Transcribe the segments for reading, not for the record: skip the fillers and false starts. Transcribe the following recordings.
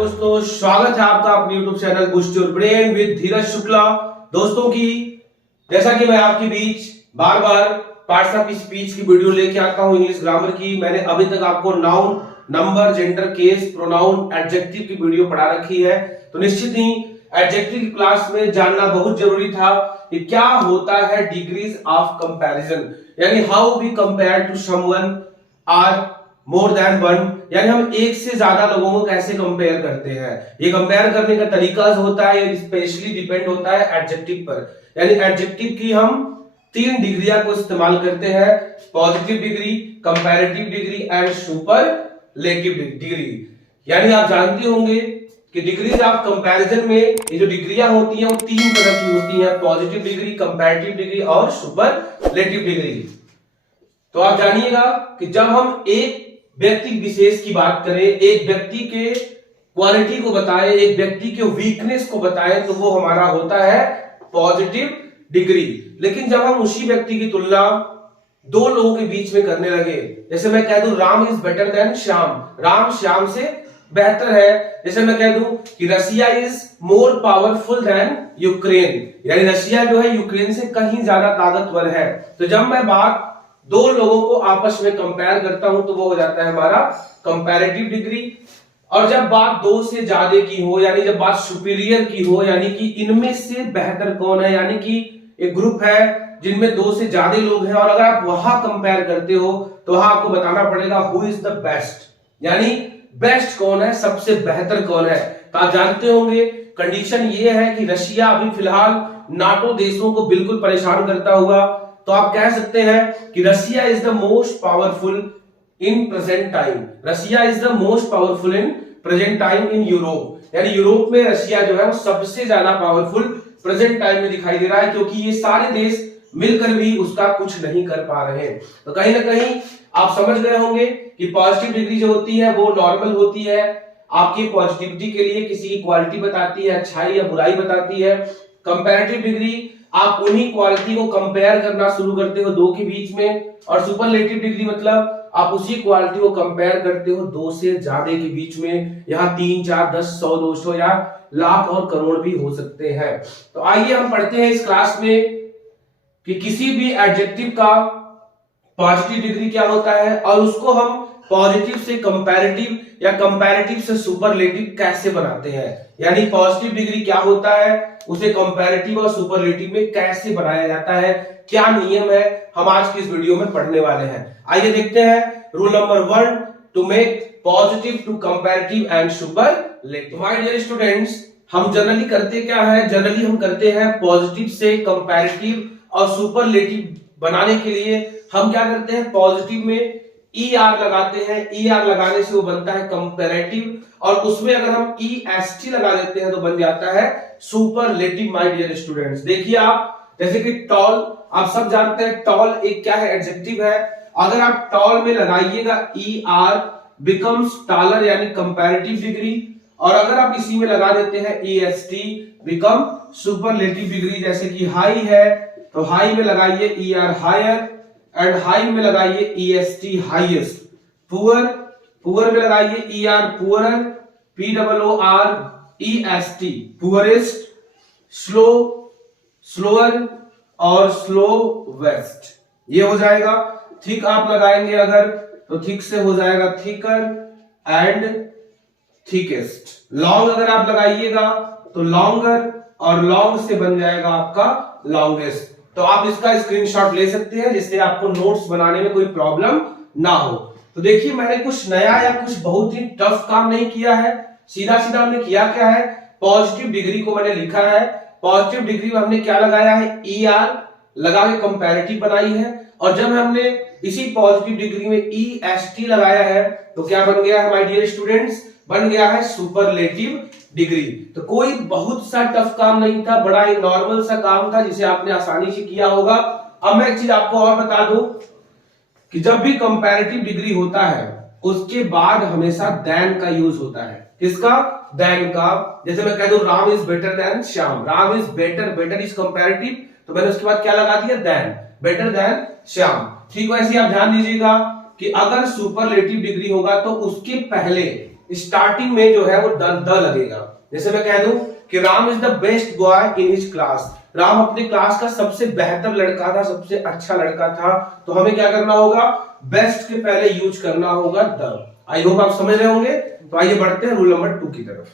दोस्तों, स्वागत है आपका अपने YouTube channel boost your brain with Dheeraj Shukla. दोस्तों की जैसा कि मैं आपके बीच बार बार पार्ट्स ऑफ स्पीच की वीडियो लेके आता हूं इंग्लिश ग्रामर की। मैंने अभी तक आपको noun, number, gender, case, pronoun, adjective की वीडियो पढ़ा रखी है। तो निश्चित ही एडजेक्टिव क्लास में जानना बहुत जरूरी था कि क्या होता है डिग्रीज ऑफ कंपैरिजन, यानी how we compare to someone are more than one, यानी हम एक से ज्यादा लोगों को कैसे कंपेयर करते हैं। ये कंपेयर करने का तरीका होता है, ये स्पेशली डिपेंड होता है एडजेक्टिव पर। यानी एडजेक्टिव की हम 3 डिग्रियां को इस्तेमाल करते हैं, positive degree, comparative degree and superlative degree. यानी आप जानते होंगे कि डिग्रीज ऑफ कंपैरिजन में ये जो डिग्रियां होती हैं वो 3 तरह की होती हैं, पॉजिटिव डिग्री, कंपैरेटिव डिग्री और सुपरलेटिव डिग्री। तो आप जानिएगा कि जब हम एक व्यक्ति विशेष की बात करें, एक व्यक्ति के क्वालिटी को बताएं, एक व्यक्ति के वीकनेस को बताएं, तो वो हमारा होता है पॉजिटिव डिग्री। लेकिन जब हम उसी व्यक्ति की तुलना 2 लोगों के बीच में करने लगे, जैसे मैं कह दूं Ram is better than Shyam, Ram Shyam से बेहतर है। जैसे मैं कह दूं कि Russia is more powerful than Ukraine, यानी रशिया जो है यूक्रेन से कहीं ज्यादा ताकतवर है। तो जब मैं बात 2 लोगों को आपस में कंपेयर करता हूं तो वो हो जाता है हमारा कंपैरेटिव डिग्री। और जब बात 2 से ज्यादा की हो, यानी जब बात सुपीरियर की हो, यानी कि इनमें से बेहतर कौन है, यानी कि एक ग्रुप है जिनमें 2 से ज्यादा लोग हैं और अगर आप वहां कंपेयर करते हो तो वहां आपको बताना पड़ेगा हु इज द बेस्ट, यानी बेस्ट कौन है, सबसे बेहतर कौन है। तो आप जानते होंगे कंडीशन ये है कि रशिया अभी फिलहाल नाटो देशों को बिल्कुल परेशान करता हुआ, तो आप कह सकते हैं कि Russia is the most powerful in present time, Russia is the most powerful in present time in Europe, यानी यूरोप में रशिया जो है वो सबसे ज्यादा पावरफुल प्रेजेंट टाइम में दिखाई दे रहा है, क्योंकि ये सारे देश मिलकर भी उसका कुछ नहीं कर पा रहे हैं। तो कहीं ना कहीं आप समझ गए होंगे कि पॉजिटिव डिग्री जो होती है वो नॉर्मल होती है, आपकी पॉजिटिविटी के लिए किसी की क्वालिटी बताती है, अच्छाई या बुराई बताती है। कंपैरेटिव डिग्री आप उन्हीं क्वालिटी को कंपेयर करना शुरू करते हो 2 के बीच में, और सुपरलेटिव डिग्री मतलब आप उसी क्वालिटी को कंपेयर करते हो 2 से ज्यादा के बीच में। यहाँ 3, 4, 10, 100, 200 या लाख और करोड़ भी हो सकते हैं। तो आइए हम पढ़ते हैं इस क्लास में कि किसी भी एडजेक्टिव का पॉजिटिव डिग्री क्या होता है और उसको हम पॉजिटिव से कंपैरेटिव या कंपैरेटिव से सुपरलेटिव कैसे बनाते हैं, यानी पॉजिटिव डिग्री क्या होता है, उसे कंपैरेटिव और सुपरलेटिव में कैसे बनाया जाता है, क्या नियम है, हम आज की इस वीडियो में पढ़ने वाले हैं। आइए देखते हैं rule number 1 to make positive to comparative and superlative. My dear students, हम जनरली करते क्या है, जनरली हम करते हैं पॉजिटिव से कंपैरेटिव और सुपरलेटिव बनाने के लिए हम क्या करते हैं, पॉजिटिव में ER लगाते हैं, ER लगाने से वो बनता है कंपैरेटिव, और उसमें अगर हम EST लगा देते हैं तो बन जाता है सुपरलेटिव। माय डियर स्टूडेंट्स, देखिए आप जैसे कि टॉल, आप सब जानते हैं टॉल एक क्या है, एडजेक्टिव है। अगर आप टॉल में लगाइएगा ER बिकम्स टॉलर, यानी कंपैरेटिव डिग्री, और अगर आप इसी में लगा देते हैं EST बिकम सुपरलेटिव डिग्री। जैसे कि हाई है तो हाई में लगाइए ER हायर, एंड हाई में लगाइए EST हाईएस्ट। पुअर, पुअर में लगाइए ER poorer, POOR poorest. Slow, slower और स्लोवेस्ट, ये हो जाएगा। थिक आप लगाएंगे अगर तो थिक से हो जाएगा थिकर एंड थिकेस्ट। लॉन्ग अगर आप लगाइएगा तो लॉन्गर, और लॉन्ग से बन जाएगा आपका लॉन्गेस्ट। तो आप इसका स्क्रीनशॉट ले सकते हैं जिससे आपको नोट्स बनाने में कोई प्रॉब्लम ना हो। तो देखिए मैंने कुछ नया या कुछ बहुत ही टफ काम नहीं किया है, सीधा सीधा हमने किया क्या है, पॉजिटिव डिग्री को मैंने लिखा है, पॉजिटिव डिग्री में हमने क्या लगाया है, ER लगा के कंपैरेटिव बनाई है, और जब हमने इसी पॉजिटिव डिग्री में EST लगाया है तो क्या बन गया है माय डियर स्टूडेंट्स, बन गया है सुपरलेटिव डिग्री। तो कोई बहुत सा टफ काम नहीं था, बड़ा ही नॉर्मल सा काम था जिसे आपने आसानी से किया होगा। अब मैं एक चीज आपको और बता दूं कि जब भी कंपैरेटिव डिग्री होता है उसके बाद हमेशा देन का यूज होता है। किसका, देन का। जैसे मैं कह दूं Ram is better than Shyam, Ram is better, better is comparative, तो मैंने उसके बाद क्या लगा दिया, देन, बेटर देन श्याम। ठीक, वैसे आप ध्यान दीजिएगा कि अगर सुपरलेटिव डिग्री होगा तो उसके पहले स्टार्टिंग में जो है वो द लगेगा। जैसे मैं कह दूं कि Ram is the best boy in his class, Ram अपने क्लास का सबसे बेहतर लड़का था, सबसे अच्छा लड़का था, तो हमें क्या करना होगा, बेस्ट के पहले यूज करना होगा द। आई होप आप समझ रहे होंगे। तो आइए बढ़ते हैं रूल नंबर 2 की तरफ।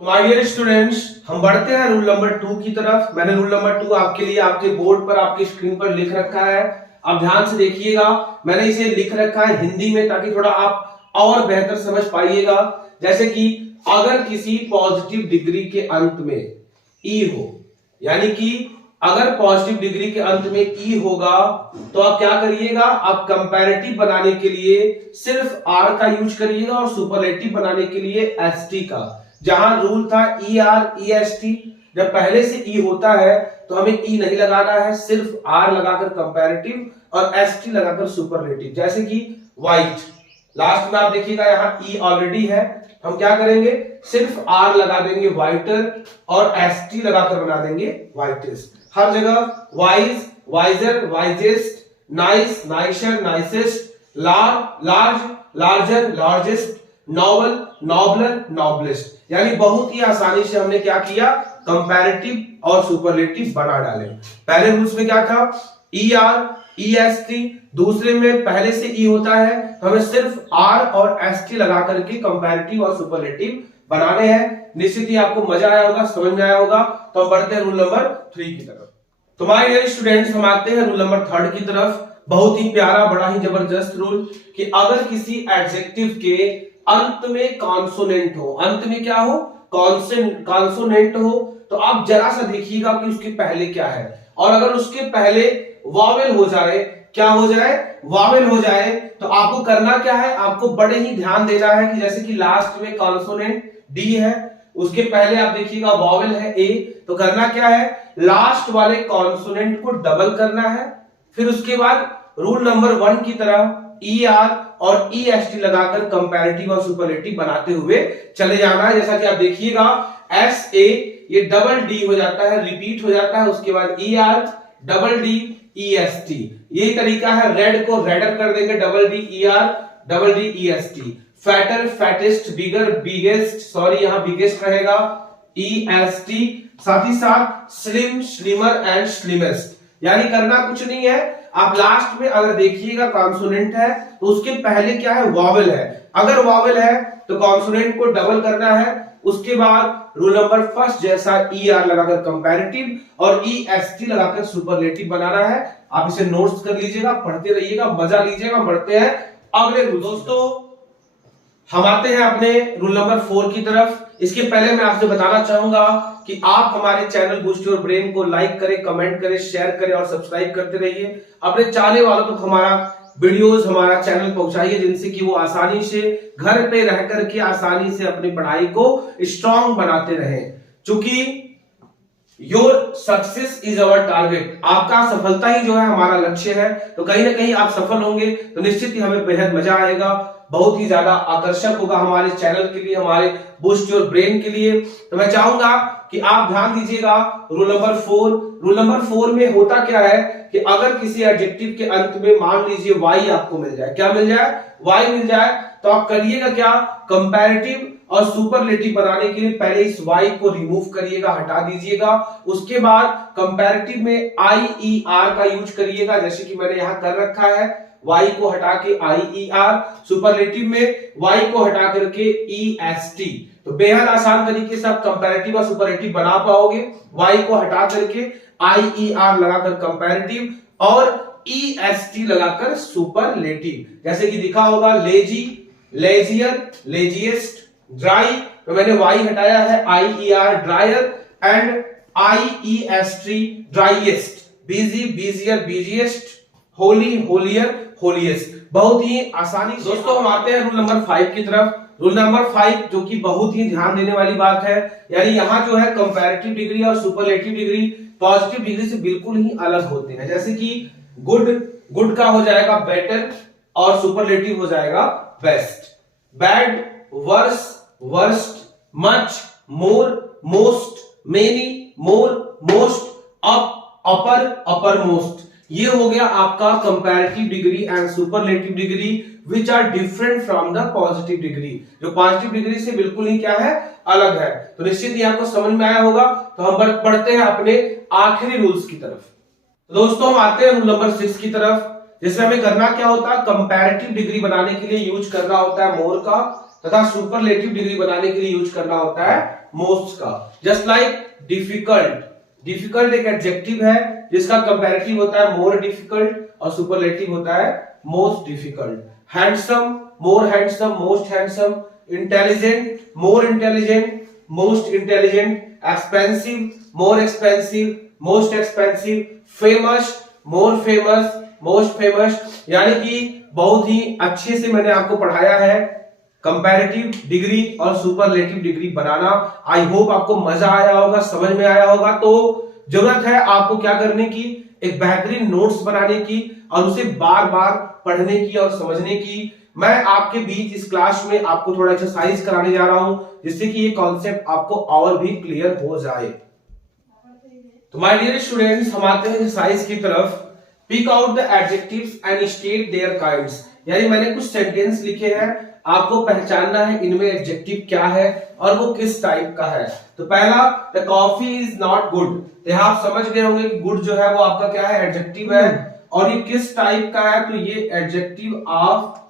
तो माय डियर स्टूडेंट्स, हम बढ़ते हैं रूल नंबर 2 की तरफ। मैंने रूल नंबर 2 आपके लिए आपके बोर्ड पर, आपकी स्क्रीन पर लिख रखा है। आप ध्यान से देखिएगा, मैंने इसे लिख रखा है हिंदी में ताकि थोड़ा आप और बेहतर समझ पाइएगा। जैसे कि अगर किसी पॉजिटिव डिग्री के अंत में ई हो, यानी कि अगर पॉजिटिव डिग्री के अंत में ई होगा तो आप क्या करिएगा, आप कंपैरेटिव बनाने के लिए सिर्फ आर का यूज करिएगा और सुपरलेटिव बनाने के लिए एसटी का। जहां रूल था E R E S T, जब पहले से ई होता है तो हमें ई नहीं लगाना है, सिर्फ आर लगाकर कंपैरेटिव और एस टी लगाकर सुपरलेटिव। जैसे कि व्हाइट, लास्ट में आप देखिएगा यहाँ ई ऑलरेडी है, हम क्या करेंगे, सिर्फ आर लगा देंगे व्हाइटर और एस टी लगाकर बना देंगे व्हाइटेस्ट। हर जगह wise wiser wisest, nice nicer nicest, large larger largest, noble nobler noblest. यानी बहुत ही आसानी से हमने क्या किया, कंपैरेटिव और सुपरलेटिव बना डाले। पहले रूल्स में क्या था, E R E S T, दूसरे में पहले से ई होता है तो हमें सिर्फ आर और एस टी लगा करके कंपैरेटिव और सुपरलेटिव बनाने हैं। निश्चित ही आपको मजा आया होगा, समझ में आया होगा। तो हम बढ़ते हैं रूल नंबर 3 की तरफ। तो माय डियर स्टूडेंट्स, हम आते हैं रूल नंबर 3 की तरफ। बहुत ही प्यारा, बड़ा ही जबरदस्त रूल कि अगर किसी एडजेक्टिव के अंत में कॉन्सोनेंट हो, अंत में क्या हो, कॉन्सोनेंट हो, तो आप जरा सा देखिएगा कि उसके पहले क्या है। और अगर उसके पहले वॉवेल हो जाए, क्या हो जाए, वॉवेल हो जाए, तो आपको करना क्या है, आपको बड़े ही ध्यान देना है कि जैसे कि लास्ट में कॉन्सोनेंट डी है, उसके पहले आप देखिएगा वॉवेल है ए, तो करना क्या है, लास्ट वाले कॉन्सोनेंट को डबल करना है। फिर उसके बाद रूल नंबर 1 की तरह ई आर और ई एस टी लगाकर कंपैरेटिव और सुपरलेटिव बनाते हुए चले जाना है। जैसा कि आप देखिएगा एस ए ये डबल डी हो जाता है, रिपीट हो जाता है, उसके बाद E R double D E S T. यही तरीका है, रेड को रेडर कर देंगे, double D E R double D E S T. Fatter fattest, bigger biggest, sorry यहां बिगेस्ट रहेगा, ई एस टी। साथ ही साथ स्लिम स्लिमर एंड स्लिमेस्ट। यानी करना कुछ नहीं है, आप लास्ट में अगर देखिएगा कॉन्सोनेंट है तो उसके पहले क्या है, वॉवेल है। अगर वॉवेल है तो कॉन्सोनेंट को डबल करना है। उसके बाद रूल नंबर 1 जैसा ई आर लगाकर कंपैरेटिव और ई एस टी लगाकर सुपरलेटिव बनाना है। आप इसे नोट्स कर लीजिएगा, पढ़ते रहिएगा, मजा लीजिएगा। बढ़ते हैं अगले रूल। दोस्तों हम आते हैं अपने रूल नंबर 4 की तरफ। इसके पहले मैं आपसे बताना चाहूंगा कि आप हमारे चैनल बूस्ट योर ब्रेन को लाइक करें, कमेंट करें, शेयर करें और सब्सक्राइब करते रहिए। अपने चाहने वालों तक हमारा वीडियोस, हमारा चैनल पहुंचाइए, जिनसे कि वो आसानी से घर पे रह करके आसानी से अपनी पढ़ाई को स्ट्रांग बनाते रहें। क्योंकि your success is our target, आपका सफलता ही जो है हमारा लक्ष्य है। तो कहीं ना कहीं आप सफल होंगे तो निश्चित ही हमें बेहद मजा आएगा, बहुत ही ज्यादा आकर्षक होगा हमारे चैनल के लिए, हमारे बूस्ट योर ब्रेन के लिए। तो मैं चाहूंगा कि आप ध्यान दीजिएगा रूल नंबर 4। रूल नंबर 4 में होता क्या है कि अगर किसी एडजेक्टिव के अंत में मान लीजिए वाई आपको मिल जाए, क्या मिल जाए, वाई मिल जाए, तो आप करिएगा क्या, कंपैरेटिव और सुपरलेटिव बनाने के लिए पहले इस वाई को रिमूव करिएगा, हटा दीजिएगा। उसके बाद कंपैरेटिव में आई ई आर का यूज करिएगा, जैसे कि मैंने यहां कर रखा है, वाई को हटा के आई ई आर, सुपरलेटिव में वाई को हटा करके ई एस टी। तो बेहद आसान तरीके से आप कंपैरेटिव और सुपरलेटिव बना पाओगे। वाई को हटा करके आई ई आर लगाकर कंपैरेटिव और ई एस टी लगाकर सुपरलेटिव। जैसे कि दिखा होगा लेजी, लेजियर, लेजिएस्ट, ड्राई, तो मैंने वाई हटाया है, I E R drier and I E S T driest, busy busier busiest, holy holier holiest. बहुत ही आसानी। दोस्तों हम आते हैं रूल नंबर 5 की तरफ। रूल नंबर 5 जो कि बहुत ही ध्यान देने वाली बात है, यानी यहां जो है कंपैरेटिव डिग्री और सुपरलेटिव डिग्री पॉजिटिव डिग्री से बिल्कुल ही अलग होते हैं। जैसे कि गुड, गुड का हो जाएगा बेटर और सुपरलेटिव हो जाएगा best. Bad, worse, worst, much, more, most, many, more, most, up, upper, uppermost. ये हो गया आपका comparative degree and superlative degree which are different from the positive degree, जो पॉजिटिव डिग्री से बिल्कुल ही क्या है, अलग है। तो निश्चित ही आपको समझ में आया होगा। तो हम बढ़ते हैं अपने आखिरी रूल्स की तरफ। तो दोस्तों हम आते हैं रूल नंबर 6 की तरफ, जिसमें हमें करना क्या होता है, कंपैरेटिव डिग्री बनाने के लिए यूज करना होता है मोर का, तथा सुपरलेटिव डिग्री बनाने के लिए यूज करना होता है मोस्ट का। जस्ट लाइक डिफिकल्ट, डिफिकल्ट एक एडजेक्टिव है जिसका कंपैरेटिव होता है मोर डिफिकल्ट और सुपरलेटिव होता है most difficult. Handsome, more handsome, most handsome. Intelligent, more intelligent, most intelligent. Expensive, more expensive, most expensive. Famous, more famous, most famous. यानी कि बहुत ही अच्छे से मैंने आपको पढ़ाया है कंपैरेटिव डिग्री और superlative degree banana. I hope आपको मजा आया होगा, समझ में आया होगा। तो जरूरत है आपको क्या करने की, एक बेहतरीन नोट्स बनाने की और उसे बार बार पढ़ने की और समझने की। मैं आपके बीच इस क्लास में आपको थोड़ा एक्सरसाइज कराने जा रहा हूं, जिससे कि ये कॉन्सेप्ट आपको और भी क्लियर हो जाए। तो माय डियर स्टूडेंट्स, हम आते हैं एक्सरसाइज की तरफ। Pick out the adjectives and state their kinds. यानी मैंने कुछ सेंटेंस लिखे हैं, आपको पहचानना है इनमें एडजेक्टिव क्या है और वो किस टाइप का है। तो पहला, the coffee is not good. तो आप समझ गए होंगे कि गुड जो है वो आपका क्या है, एडजेक्टिव है। और ये किस टाइप का है, तो ये एडजेक्टिव ऑफ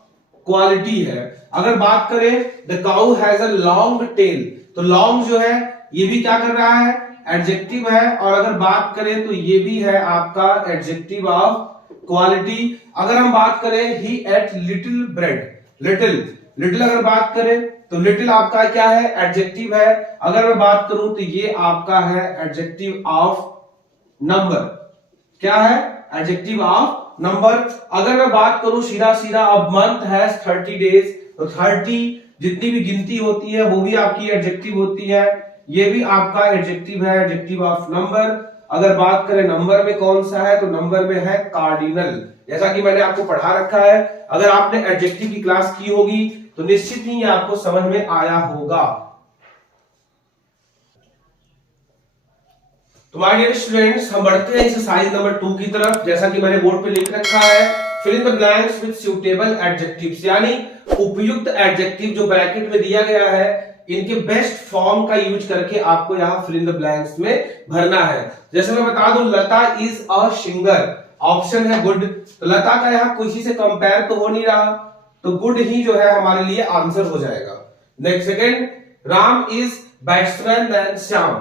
क्वालिटी है। अगर बात करें the cow has a long tail, तो लॉन्ग जो है ये भी क्या कर रहा है, एडजेक्टिव है। और अगर बात करें तो ये भी है आपका एडजेक्टिव ऑफ क्वालिटी। अगर हम बात करें he ate little bread, little, little अगर बात करें तो लिटिल आपका क्या है, एडजेक्टिव है। अगर मैं बात करूं तो ये आपका है एडजेक्टिव ऑफ नंबर। क्या है, एडजेक्टिव ऑफ नंबर। अगर मैं बात करूं सीधा सीधा, अब मंथ हैज 30 डेज, तो 30 जितनी भी गिनती होती है वो भी आपकी एडजेक्टिव होती है। ये भी आपका एडजेक्टिव है, एडजेक्टिव ऑफ नंबर। अगर बात करें नंबर में कौन सा है, तो नंबर में है कार्डिनल, जैसा कि मैंने आपको पढ़ा रखा है। अगर आपने एडजेक्टिव की क्लास की होगी तो निश्चित ही आपको समझ में आया होगा। तो माय डियर स्टूडेंट्स, हम बढ़ते हैं एक्सरसाइज नंबर 2 की तरफ। जैसा कि मैंने बोर्ड पे लिख रखा है, fill in the blanks with suitable adjectives, यानी उपयुक्त एडजेक्टिव जो ब्रैकेट में दिया गया है, इनके बेस्ट फॉर्म का यूज करके आपको यहाँ फिल इन द ब्लैंक्स में भरना है। जैसे मैं बता दूं, लता इज अ सिंगर, ऑप्शन है गुड। तो लता का यहाँ किसी से कंपेयर तो हो नहीं रहा, तो गुड ही जो है हमारे लिए आंसर हो जाएगा। Next second, Ram is batsman than Shyam,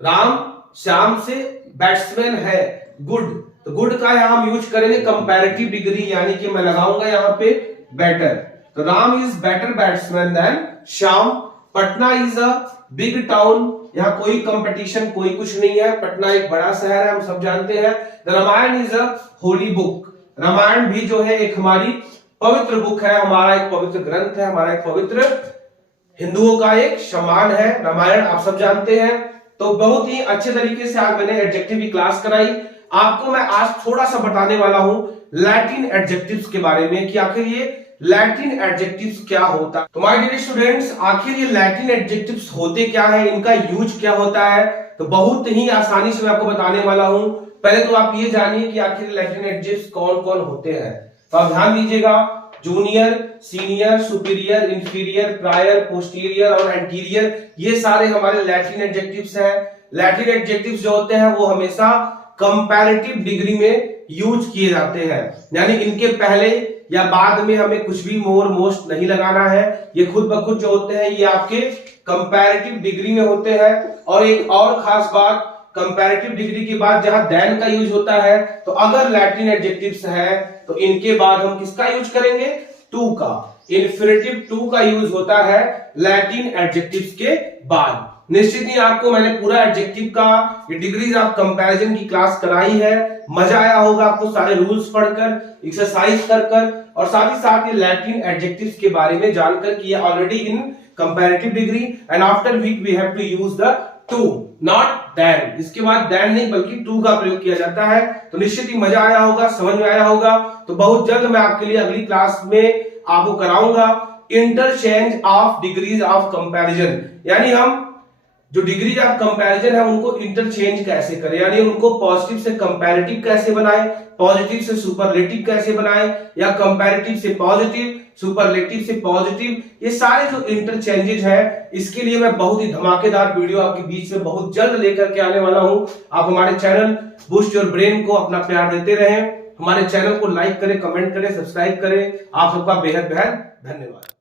Ram Shyam से बैट्समैन है, गुड। तो गुड का यहां हम यूज करेंगे कंपैरेटिव डिग्री, यानी कि मैं लगाऊंगा यहां पे बेटर। तो Ram is better batsman than Shyam. Patna is a big town, यहाँ कोई कंपटीशन कोई कुछ नहीं है, पटना एक बड़ा शहर है, हम सब जानते हैं। The Ramayana is a holy book, Ramayana भी जो है एक हमारी पवित्र बुक है, हमारा एक पवित्र ग्रंथ है, हमारा एक पवित्र हिंदुओं का एक सम्मान है, रामायण आप सब जानते हैं। तो बहुत ही अच्छे तरीके से आज मैंने एडजेक्टिव की क्लास कराई। आपको मैं आज थोड़ा सा बताने वाला हूं लैटिन एडजेक्टिव्स के बारे में कि आखिर ये लैटिन एडजेक्टिव्स क्या होता है। तो माय डियर स्टूडेंट्स, आखिर ये लैटिन एडजेक्टिव्स होते क्या है, इनका यूज क्या होता है, तो बहुत ही आसानी से मैं आपको बताने वाला हूं। पहले तो आप ये जानिए कि आखिर लैटिन एडजेक्टिव्स कौन कौन होते हैं। तो आप ध्यान दीजिएगा, junior, senior, superior, inferior, prior, posterior और एंटीरियर, ये सारे हमारे लैटिन एडजेक्टिव्स हैं। लैटिन एडजेक्टिव्स जो होते हैं वो हमेशा कंपैरेटिव डिग्री में यूज किए जाते हैं, यानी इनके पहले या बाद में हमें कुछ भी मोर मोस्ट नहीं लगाना है। ये खुद ब खुद जो होते हैं ये आपके कंपैरेटिव डिग्री में होते हैं। और एक और खास बात, कंपैरेटिव डिग्री के बाद जहां देन का यूज होता है, तो अगर लैटिन एडजेक्टिव्स है तो इनके बाद हम किसका यूज करेंगे, टू का, इन्फिनेटिव टू का यूज होता है लैटिन एडजेक्टिव्स के बाद। निश्चित ही आपको मैंने पूरा एडजेक्टिव का ये डिग्रीज ऑफ कंपैरिजन की क्लास कराई है, मजा आया होगा आपको सारे रूल्स पढ़कर, एक्सरसाइज कर और साथ ही साथ ये लैटिन एडजेक्टिव्स के बारे में जानकर कि ये already in comparative degree and after week we have to use the to, not than. इसके बाद देन नहीं बल्कि टू का प्रयोग किया जाता है। तो निश्चित ही मजा आया होगा, समझ में आया होगा। तो बहुत जल्द मैं आपके लिए अगली क्लास में आपको कराऊंगा interchange of degrees of comparison, यानी हम जो डिग्रीज ऑफ कंपैरिजन है उनको इंटरचेंज कैसे करें, यानी उनको पॉजिटिव से कंपैरेटिव कैसे बनाएं, पॉजिटिव से सुपरलेटिव कैसे बनाएं, या कंपैरेटिव से पॉजिटिव, सुपरलेटिव से पॉजिटिव, ये सारे जो इंटरचेंजेज है इसके लिए मैं बहुत ही धमाकेदार वीडियो आपके बीच में बहुत जल्द लेकर के आने वाला हूं। आप हमारे चैनल बूस्ट योर ब्रेन को अपना प्यार देते रहें, हमारे चैनल को लाइक करें, कमेंट करें, सब्सक्राइब करें। आप सबका बेहद बेहद धन्यवाद।